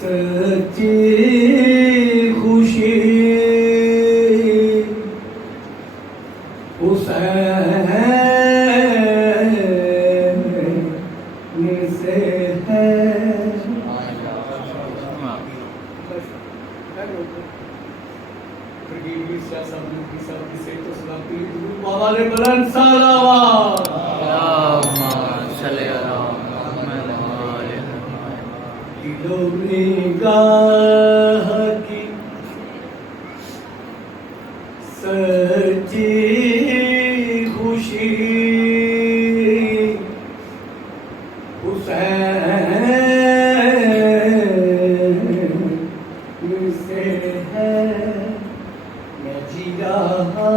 سچی خوشی حسین سے ہے. بلند صلوات دلوں نگاہ کی سچی خوشی حسین سے ہے. میں جی رہا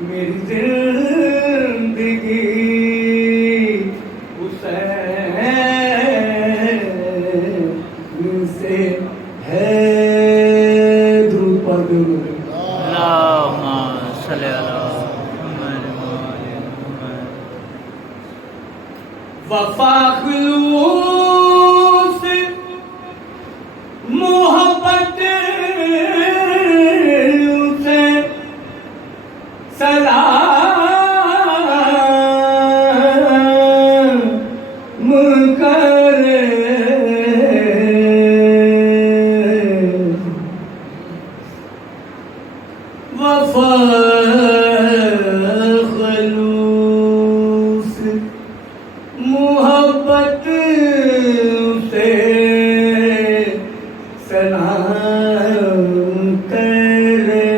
میری زندگی حسین سے ہے. درود پڑھ دو. اللہم صلی علی محمد وفا خلوص محبت سے سلام کرے. وفا خلوص محبت سے سلام کرے.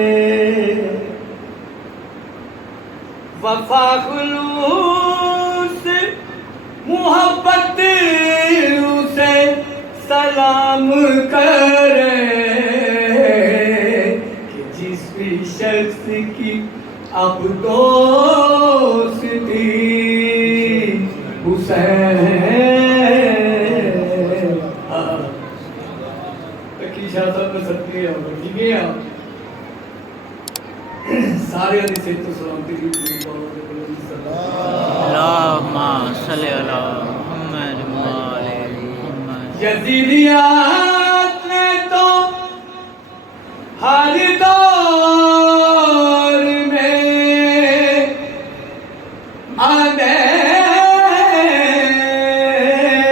وفا خلوص محبت سے سلام کرے کہ جس بھی شخص کی اب دوستی حسین. کی شاہد میں سکتی ہے ٹھیک ہے. سارے علی سے تو سلامتی کی اللہم صلی علی محمد یزیدیات نے تو ہر دور میں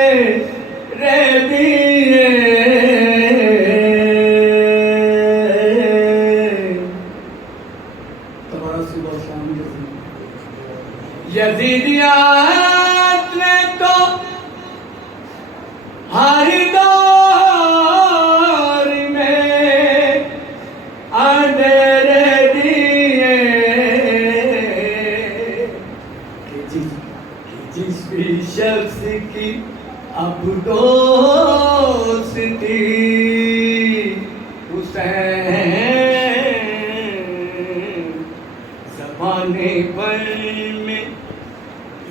اندھیرے دیے. تمہارا صبح شام یزیدیات نے تو ہر دور میں اندھیرے دیے کہ جس بھی شخص کی اب دوستی حسین. زمانے پر میں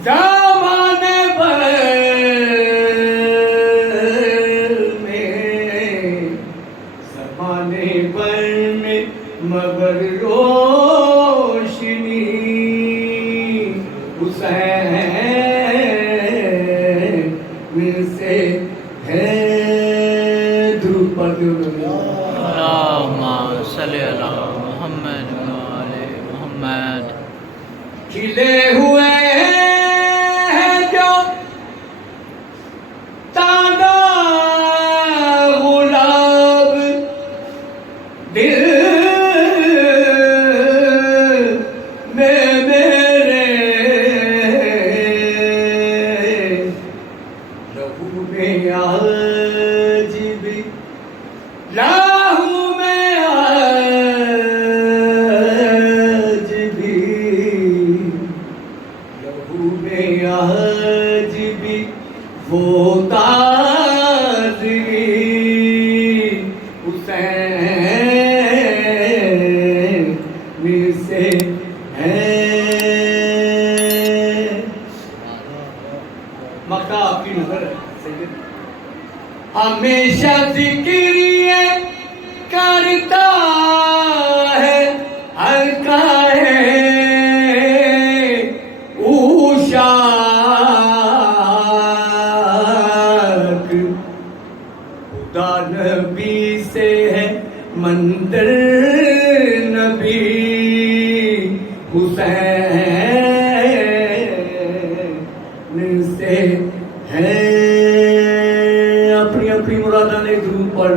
زمانے پر میں مگر روشنی حسین سے ہے. درود پڑھ دو. اللہم صلی علی محمد محمد. کھلے ہوئے ہیں جو تازہ گلاب دل میں میرے لہو میں آج بھی لہو میں آج بھی لہو میں آج بھی وہ تازگی حسین سے ہے. ہمیشہ ذکر یہ کرتا ہے حلقہ اوشاک خدا نبی سے ہے مندر نبی حسین سے ہے اپنی اپنی مراداں نے درود پڑھ